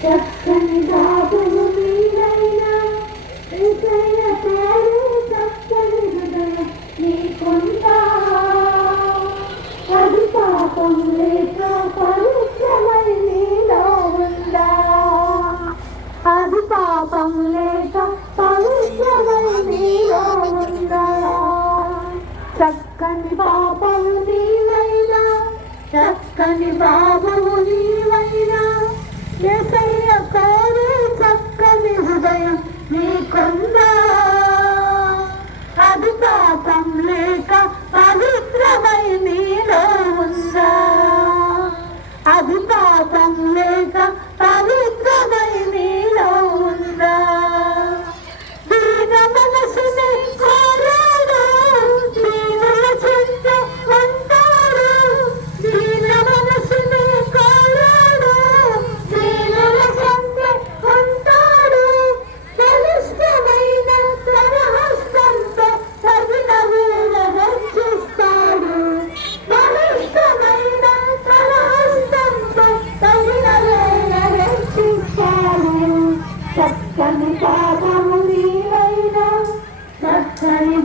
చక్కని బాబువు నీవైనా యేసయ్య పేరు చక్కని హృదయం నీకుందా అది పాపం లేక పవిత్రమై నీలో ఉందా అది పాపం లేక పవిత్రమై నీలో ఉందా చక్కని బాబువు నీవైనా చక్కని బాబువు నీవైనా యేసయ్య పేరు చక్కని హృదయం నీకుందా అది పాపం లేక పవిత్రమై నీలో ఉందా అది పాపం లేక పవిత్రమై నీలో ఉందా దీన మనసుని కోరాడు దీనుల చెంత ఉంటాడు దీన మనసుని కోరాడు దీనుల చెంత ఉంటాడు బలిష్టమైన తన హస్తంతో తగిన వేళ రక్షిస్తాడు బలిష్టమైన తన హస్తంతో తగిన వేళ రక్షిస్తాడు చక్కని పాపము నీవైనా చక్కని